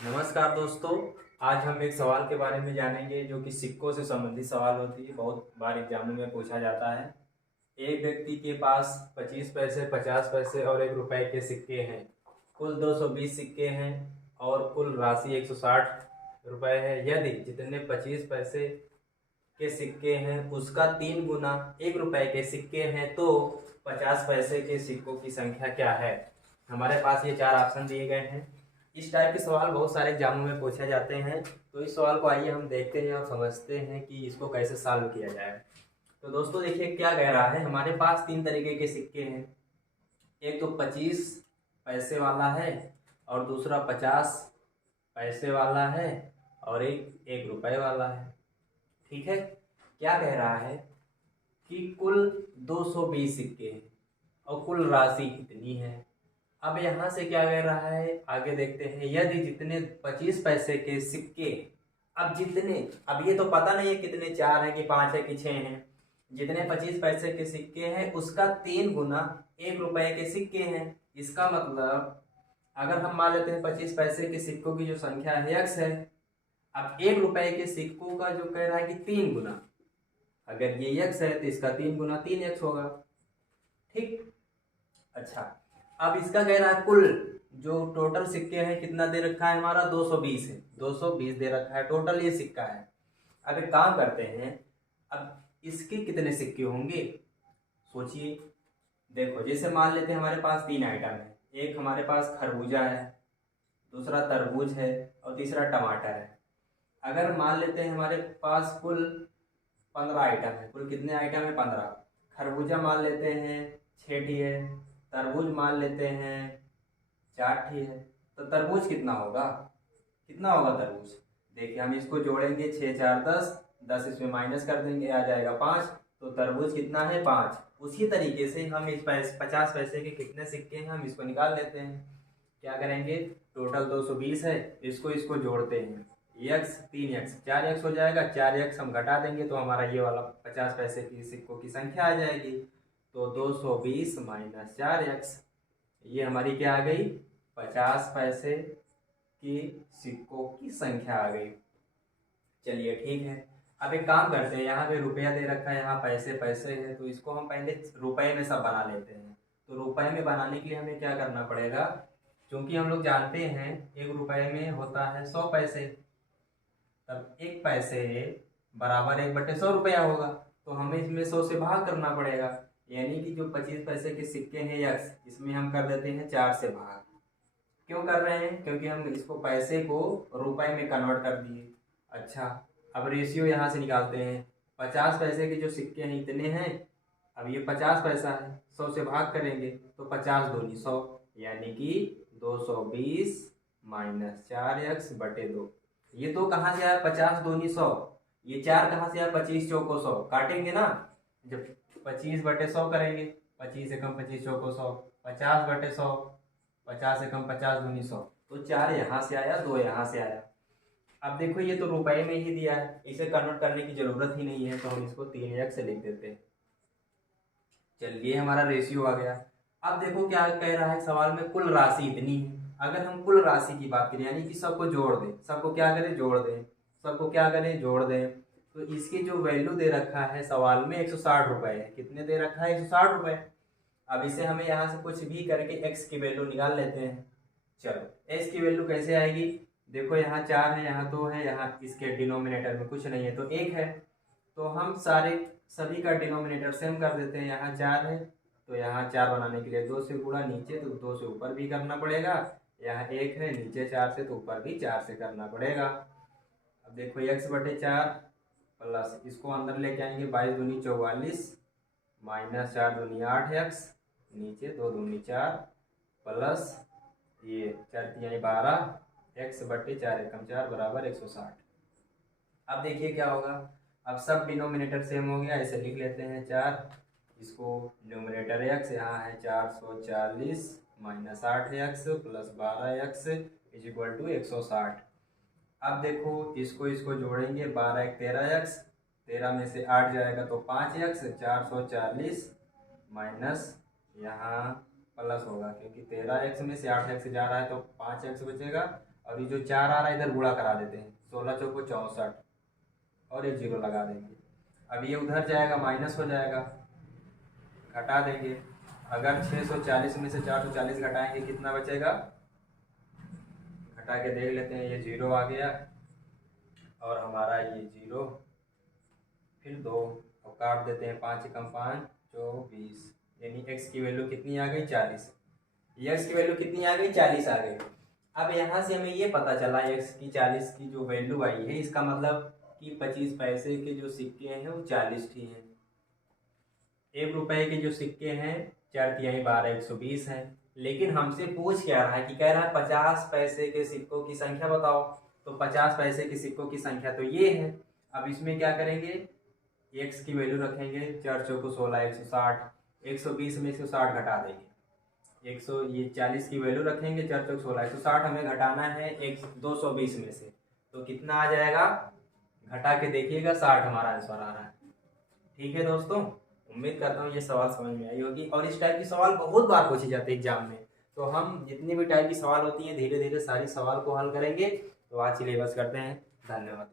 नमस्कार दोस्तों। आज हम एक सवाल के बारे में जानेंगे जो कि सिक्कों से संबंधित सवाल होती है। बहुत बार एग्जामों में पूछा जाता है। एक व्यक्ति के पास 25 पैसे, 50 पैसे और ₹1 के सिक्के हैं। कुल 220 सिक्के हैं और कुल राशि ₹160 है। यदि जितने 25 पैसे के सिक्के हैं उसका 3 गुना ₹1 के सिक्के हैं तो 50 पैसे के सिक्कों की संख्या क्या है। हमारे पास ये 4 ऑप्शन दिए गए हैं। इस टाइप के सवाल बहुत सारे एग्जामों में पूछे जाते हैं। तो इस सवाल को आइए हम देखते हैं और समझते हैं कि इसको कैसे सॉल्व किया जाए। तो दोस्तों देखिए क्या कह रहा है। हमारे पास 3 तरीके के सिक्के हैं। एक तो 25 पैसे वाला है और दूसरा 50 पैसे वाला है और एक ₹1 वाला है। ठीक है। क्या कह रहा है कि कुल 220 सिक्के हैं और कुल राशि कितनी है। अब यहाँ से क्या कह रहा है आगे देखते हैं। यदि जितने 25 पैसे के सिक्के, अब ये तो पता नहीं है कितने, 4 है कि 5 है कि 6 हैं। जितने 25 पैसे के सिक्के हैं उसका 3 गुना ₹1 के सिक्के हैं। इसका मतलब अगर हम मान लेते हैं 25 पैसे के सिक्कों की जो संख्या है x है। अब ₹1 के सिक्कों का जो कह रहा है कि 3 गुना, अगर ये x है तो इसका 3 गुना 3x होगा। ठीक। अच्छा, अब इसका कह रहा है कुल जो टोटल सिक्के हैं कितना दे रखा है हमारा 220 है। 220 दे रखा है टोटल ये सिक्का है। अब एक काम करते हैं, अब इसके कितने सिक्के होंगे सोचिए। देखो जैसे मान लेते हैं हमारे पास 3 आइटम है। एक हमारे पास खरबूजा है, दूसरा तरबूज है और तीसरा टमाटर है। अगर मान लेते हैं हमारे पास कुल 15 आइटम है। कुल कितने आइटम है 15। खरबूजा मान लेते हैं 6 है, तरबूज मान लेते हैं 4 है। तो तरबूज कितना होगा, कितना होगा तरबूज। देखिए हम इसको जोड़ेंगे 6 4 10, 10 इसमें माइनस कर देंगे आ जाएगा 5। तो तरबूज कितना है 5। उसी तरीके से हम इस 50 पैसे के कितने सिक्के हैं हम इसको निकाल लेते हैं। क्या करेंगे, टोटल 220 है, इसको इसको जोड़ते हैं। x 3x 4x हो जाएगा। 4x हम घटा देंगे तो हमारा ये वाला 50 पैसे की सिक्कों की संख्या आ जाएगी। तो 220 माइनस 4x, ये हमारी क्या आ गई 50 पैसे की सिक्कों की संख्या आ गई। चलिए ठीक है। अब एक काम करते हैं, यहाँ पे रुपया दे रखा है, यहाँ पैसे पैसे है, तो इसको हम पहले रुपए में सब बना लेते हैं। तो रुपए में बनाने के लिए हमें क्या करना पड़ेगा, क्योंकि हम लोग जानते हैं ₹1 में होता है 100 पैसे। तब 1 पैसे बराबर 1/100 रुपया होगा। तो हमें इसमें 100 से भाग करना पड़ेगा। यानी कि जो 25 पैसे के सिक्के हैं यक्स, इसमें हम कर देते हैं 4 से भाग। क्यों कर रहे हैं, क्योंकि हम इसको पैसे को रुपए में कन्वर्ट कर दिए। अच्छा, अब रेशियो यहाँ से निकालते हैं। 50 पैसे के जो सिक्के हैं इतने हैं। अब ये 50 पैसा है, 100 से भाग करेंगे तो 50 दूनी 100, यानी कि 220 माइनस 4x/2। ये तो कहाँ से आया 50 दूनी 100, ये 4 कहाँ से आया 25 चौको 100, काटेंगे ना। जब 25/100 करेंगे, 25 एकम 25 चौको 100, 50/100, 50 एकम 50 दूनी 100। तो 4 यहाँ से आया, 2 यहाँ से आया। अब देखो ये तो रुपए में ही दिया है, इसे कन्वर्ट करने की जरूरत ही नहीं है, तो हम इसको 3x से लिख देते हैं। चलिए हमारा रेशियो आ गया। अब देखो क्या कह रहा है सवाल में, कुल राशि इतनी है। अगर हम कुल राशि की बात करें यानी कि सबको जोड़ दें, सबको क्या करें जोड़ दें, सबको क्या करें जोड़ दें, तो इसकी जो वैल्यू दे रखा है सवाल में 160 रुपए है। कितने दे रखा है 160 रुपए। अब इसे हमें यहाँ से कुछ भी करके x की वैल्यू निकाल लेते हैं। चलो x की वैल्यू कैसे आएगी, देखो यहाँ 4 है, यहाँ 2 है, यहाँ इसके डिनोमिनेटर में कुछ नहीं है तो 1 है। तो हम सभी का डिनोमिनेटर सेम कर देते हैं। यहाँ 4 है तो यहाँ 4 बनाने के लिए 2 से गुणा, नीचे तो 2 से ऊपर भी करना पड़ेगा। यहाँ 1 है, नीचे 4 से तो ऊपर भी 4 से करना पड़ेगा। अब देखो x/4 प्लस इसको अंदर लेके आएंगे, 22 दूनी 44 माइनस 4 दूनी 8x, नीचे 2 दूनी 4 प्लस ये 4 तिहाई 12, x/4 एकम 4 बराबर 160। अब देखिए क्या होगा, अब सब डिनोमिनेटर सेम हो गया, इसे लिख लेते हैं 4, इसको न्यूमरेटर x, यहाँ है 440 minus 8x plus 12x is equal to 160। अब देखो इसको इसको जोड़ेंगे, 12 एक 13x, 13 में से 8 जाएगा तो 5x, 440 माइनस यहाँ प्लस होगा क्योंकि 13x में से 8x जा रहा है तो 5x बचेगा अभी जो 4 आ रहा है इधर गुणा करा देते हैं, 16 चौको 64 और एक जीरो लगा देंगे। अब ये उधर जाएगा माइनस हो जाएगा, घटा देंगे। अगर 640 में से 440 घटाएंगे कितना बचेगा, घटा के देख लेते हैं। ये जीरो आ गया और हमारा ये जीरो, फिर 2 और काट देते हैं, 5 एकम 5 24, यानी x की वैल्यू कितनी आ गई 40। x की वैल्यू कितनी आ गई 40 आ गई। अब यहाँ से हमें ये पता चला x की 40 की जो वैल्यू आई है, इसका मतलब कि 25 पैसे के जो सिक्के हैं वो 40 ही हैं। 1 रुपए के जो सिक्के हैं 4 तिहाई 12 120 हैं। लेकिन हमसे पूछ क्या रहा है कि कह रहा है 50 पैसे के सिक्कों की संख्या बताओ। तो 50 पैसे के सिक्कों की संख्या तो ये है। अब इसमें क्या करेंगे, x की वैल्यू रखेंगे, 4 चौको 16 160, 120 में 160 घटा देंगे। 100 ये 40 की वैल्यू रखेंगे, 4 चौक 16 160 हमें घटाना है 220 में से, तो कितना आ जाएगा, घटा के देखिएगा 60 हमारा आंसर आ रहा है। ठीक है दोस्तों, उम्मीद करता हूँ ये सवाल समझ में आई होगी। और इस टाइप की सवाल बहुत बार पूछे जाते हैं एग्जाम में, तो हम जितनी भी टाइप की सवाल होती हैं धीरे धीरे सारी सवाल को हल करेंगे। तो आज के लिए बस करते हैं, धन्यवाद।